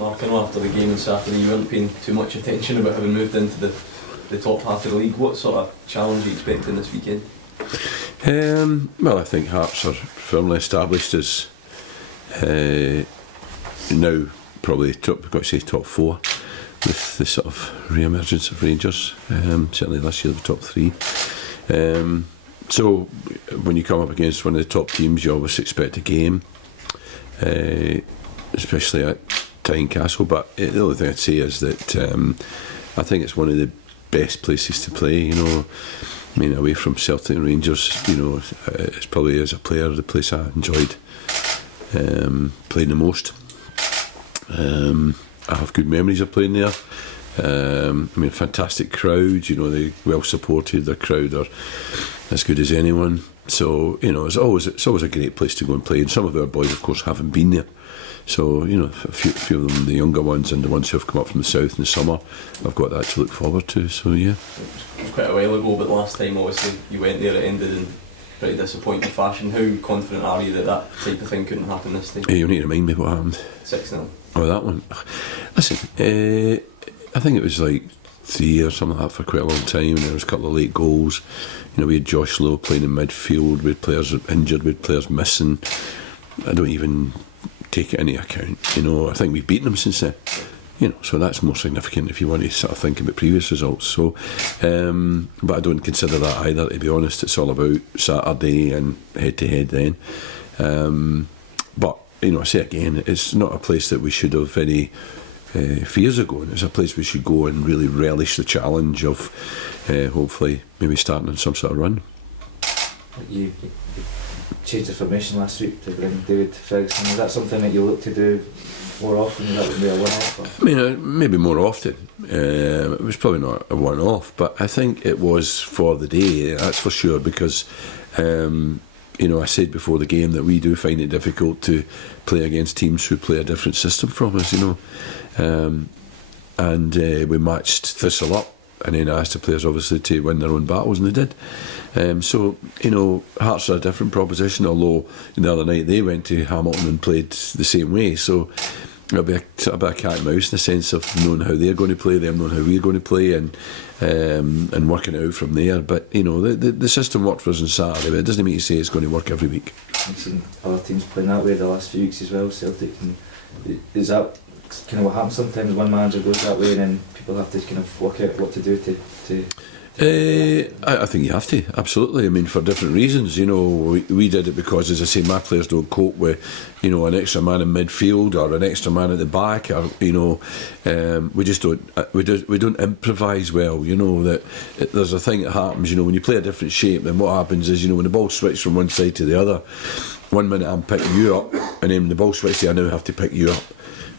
Mark, I know after the game on Saturday you weren't paying too much attention about having moved into the top half of the league. What sort of challenge are you expecting this weekend? Well, I think Hearts are firmly established as now probably top 4 with the sort of re-emergence of Rangers. Certainly this year the top 3. So when you come up against one of the top teams, you always expect a game, especially at Tynecastle. But the only thing I'd say is that I think it's one of the best places to play. You know, I mean, away from Celtic and Rangers, you know, it's probably as a player the place I enjoyed playing the most. I have good memories of playing there. I mean, fantastic crowd. You know, they well supported. Their crowd are as good as anyone. So you know, it's always a great place to go and play. And some of our boys, of course, haven't been there. So you know, a few of them, the younger ones and the ones who have come up from the south in the summer, I've got that to look forward to. So yeah, it was quite a while ago, but last time obviously you went there, it ended in pretty disappointing fashion. How confident are you that type of thing couldn't happen this time? Hey, you need to remind me what happened. 6-0. Oh, that one. Listen, I think it was like 3 years, something like that, for quite a long time, and there was a couple of late goals. You know, we had Josh Lowe playing in midfield, we had players injured, we had players missing. I don't even take it into account. You know, I think we've beaten them since then. You know, so that's more significant if you want to sort of think about previous results. So, but I don't consider that either, to be honest. It's all about Saturday and head-to-head then. But, you know, I say again, it's not a place that we should have any fears of going. It's a place we should go and really relish the challenge of hopefully maybe starting on some sort of run. You changed the formation last week to bring David Ferguson. Is that something that you look to do more often? That would be a one-off? I mean, maybe more often. It was probably not a one-off, but I think it was for the day, that's for sure, because you know, I said before the game that we do find it difficult to play against teams who play a different system from us, you know. And we matched Thistle up, and then I asked the players obviously to win their own battles, and they did. So, you know, Hearts are a different proposition, although the other night they went to Hamilton and played the same way. So it'll be a bit of cat and mouse in the sense of knowing how they're going to play, them knowing how we're going to play, and working it out from there. But you know, the system worked for us on Saturday, but it doesn't mean to say it's going to work every week. I've seen other teams playing that way the last few weeks as well, Celtic. And is that kind of what happens sometimes? One manager goes that way, and then people have to kind of work out what to do to I think you have to, absolutely. I mean, for different reasons. You know, we did it because, as I say, my players don't cope with, you know, an extra man in midfield or an extra man at the back, or you know, we just don't. We don't improvise well. You know that there's a thing that happens. You know, when you play a different shape, then what happens is, you know, when the ball switches from one side to the other, 1 minute I'm picking you up, and then the ball switches, I now have to pick you up.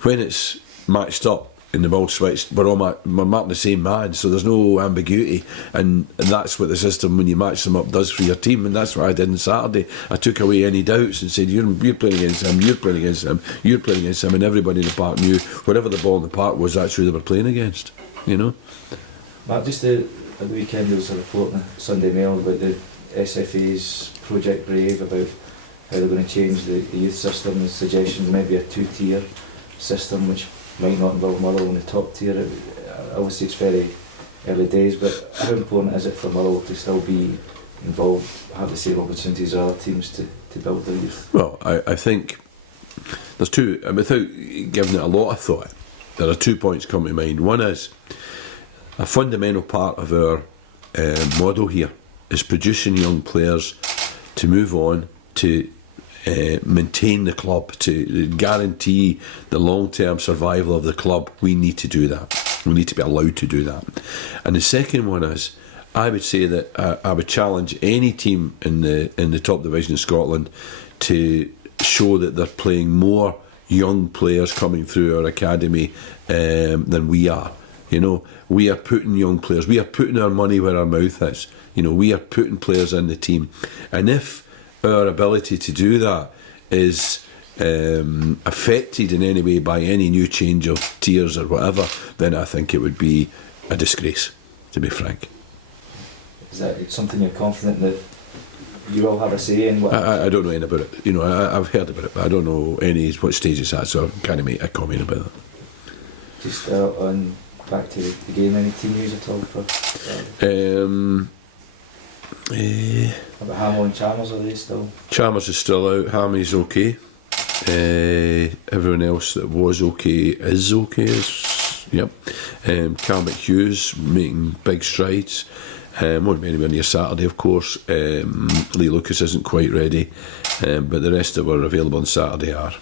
When it's matched up and the ball switched, we're marking the same man, so there's no ambiguity, and that's what the system, when you match them up, does for your team. And that's what I did on Saturday. I took away any doubts and said, you're playing against him, you're playing against him, you're playing against him, and everybody in the park knew wherever the ball in the park was, that's who they were playing against, you know. Mark, just at the weekend there was a report in the Sunday Mail about the SFA's Project Brave, about how they're going to change the youth system. The suggestion maybe a 2-tier system, which might not involve Motherwell in the top tier. Obviously it's very early days, but how important is it for Motherwell to still be involved, have the same opportunities as other teams to build their youth? Well, I think there's two, without giving it a lot of thought, there are 2 points come to mind. One is, a fundamental part of our model here is producing young players to move on, to maintain the club, to guarantee the long-term survival of the club. We need to do that. We need to be allowed to do that. And the second one is, I would say that I would challenge any team in the top division of Scotland to show that they're playing more young players coming through our academy than we are. You know, we are putting young players, we are putting our money where our mouth is. You know, we are putting players in the team. And if our ability to do that is affected in any way by any new change of tiers or whatever, then I think it would be a disgrace, to be frank. Is that something you're confident that you will have a say in? What I don't know anything about it. You know, I've heard about it, but I don't know what stage it's at, so I can't make a comment about it. Just on back to the game, any team news at all for about Hamill and Chalmers, are they still? Chalmers is still out, Hammy's okay. Everyone else that was okay is okay. Yep. Cal McHugh's making big strides. Won't be anywhere near Saturday, of course. Lee Lucas isn't quite ready, but the rest that were available on Saturday are.